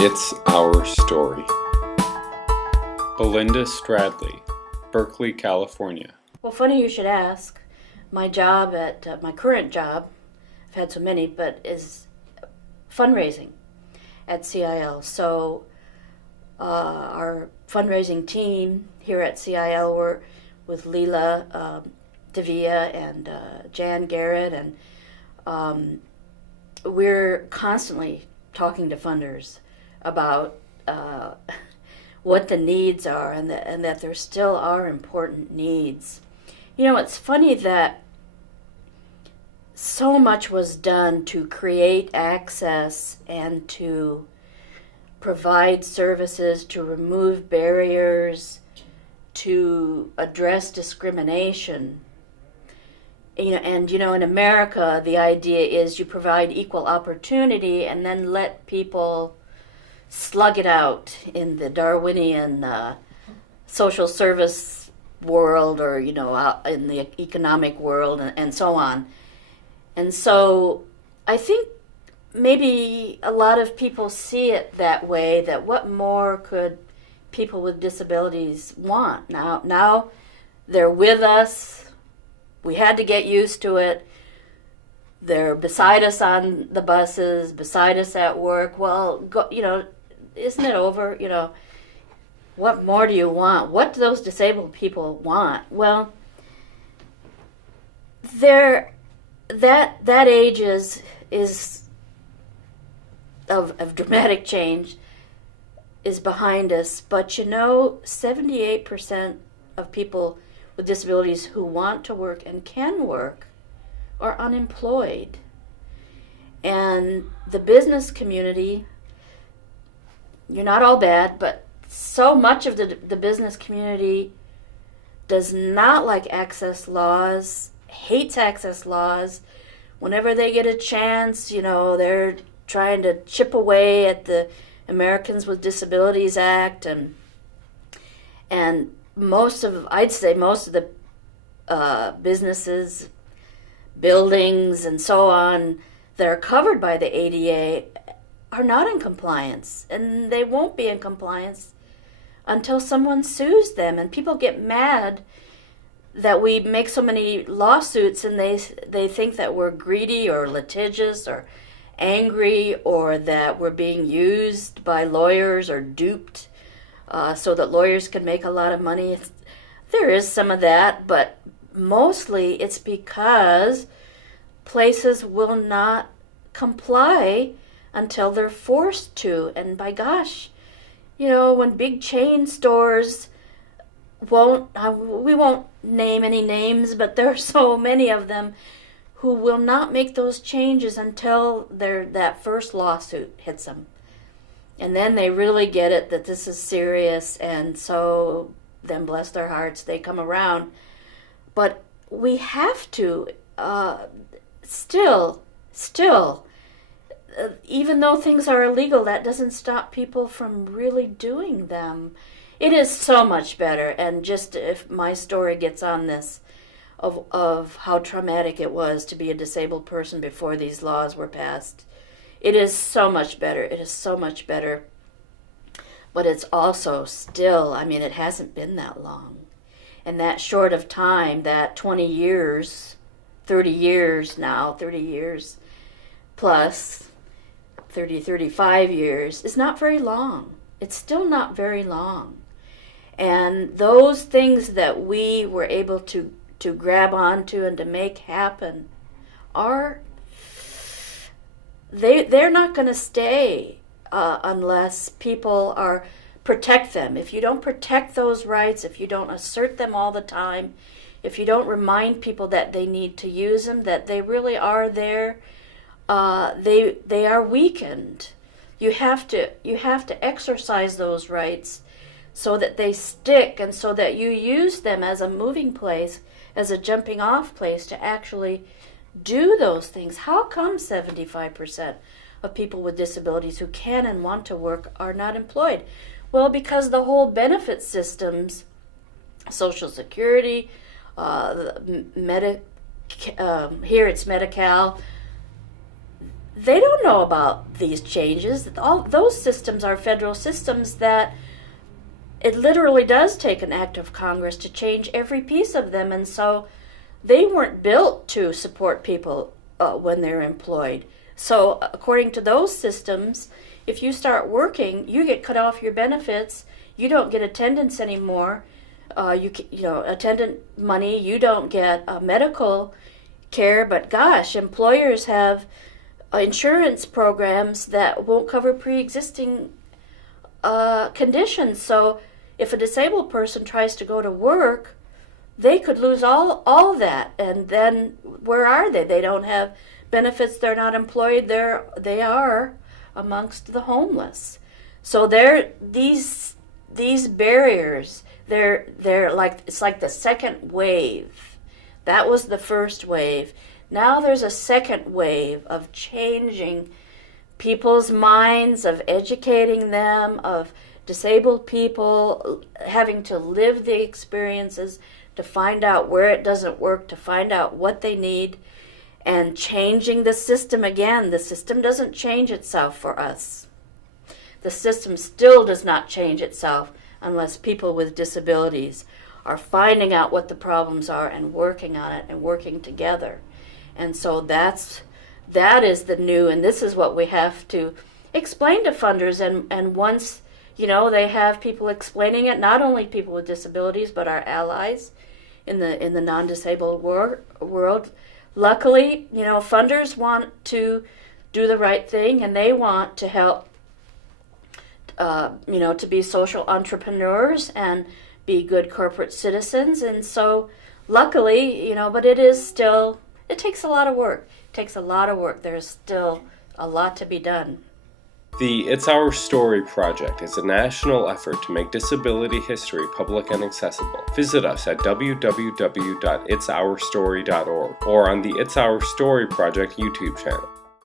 It's Our Story. Belinda Stradley, Berkeley, California. Well, funny you should ask. My job at my current job, I've had so many, but is fundraising at CIL. So our fundraising team here at CIL, we're with Leela Davia and Jan Garrett, and we're constantly talking to funders about what the needs are, and that there still are important needs. You know, it's funny that so much was done to create access and to provide services, to remove barriers, to address discrimination. And in America, the idea is you provide equal opportunity and then let people slug it out in the Darwinian social service world, or out in the economic world, and so on. And so I think maybe a lot of people see it that way, that what more could people with disabilities want? Now they're with us. We had to get used to it. They're beside us on the buses, beside us at work. Well, isn't it over? What more do you want? What do those disabled people want? Well, that age is of dramatic change is behind us. But 78% of people with disabilities who want to work and can work are unemployed. And the business community, you're not all bad, but so much of the business community does not like access laws, hates access laws. Whenever they get a chance, they're trying to chip away at the Americans with Disabilities Act, and I'd say most of the businesses, buildings, and so on that are covered by the ADA are not in compliance, and they won't be in compliance until someone sues them. And people get mad that we make so many lawsuits, and they think that we're greedy or litigious or angry, or that we're being used by lawyers or duped so that lawyers can make a lot of money. There is some of that, but mostly it's because places will not comply until they're forced to. And by gosh, when big chain stores we won't name any names, but there are so many of them who will not make those changes until that first lawsuit hits them. And then they really get it that this is serious, and so then bless their hearts, they come around. But we have to still, even though things are illegal, that doesn't stop people from really doing them. It is so much better, and just if my story gets on this, of how traumatic it was to be a disabled person before these laws were passed. It is so much better. It is so much better. But it's also still, it hasn't been that long. And that short of time, that 20 years, 30 years now, 30 years plus 30, 35 years is not very long. It's still not very long. And those things that we were able to grab onto and to make happen they're not going to stay unless people protect them. If you don't protect those rights, if you don't assert them all the time, if you don't remind people that they need to use them, that they really are there, they are weakened. You have to exercise those rights so that they stick, and so that you use them as a moving place, as a jumping off place to actually do those things. How come 75% of people with disabilities who can and want to work are not employed? Well, because the whole benefit systems, Social Security, here it's Medi-Cal, they don't know about these changes. All those systems are federal systems that it literally does take an act of Congress to change every piece of them, and so they weren't built to support people when they're employed. So according to those systems, if you start working, you get cut off your benefits. You don't get attendance anymore. Attendant money. You don't get medical care. But gosh, employers have insurance programs that won't cover pre-existing conditions. So if a disabled person tries to go to work, they could lose all that. And then where are they? They don't have benefits. They're not employed. They are amongst the homeless. So these barriers. They're like, it's like the second wave. That was the first wave. Now there's a second wave of changing people's minds, of educating them, of disabled people having to live the experiences to find out where it doesn't work, to find out what they need, and changing the system again. The system doesn't change itself for us. The system still does not change itself unless people with disabilities are finding out what the problems are and working on it and working together. And so that is the new, and this is what we have to explain to funders. And once, they have people explaining it, not only people with disabilities, but our allies in the non-disabled world. Luckily, funders want to do the right thing, and they want to help, to be social entrepreneurs and be good corporate citizens. And so luckily, but it takes a lot of work. It takes a lot of work. There's still a lot to be done. The It's Our Story project is a national effort to make disability history public and accessible. Visit us at www.itsourstory.org or on the It's Our Story project YouTube channel.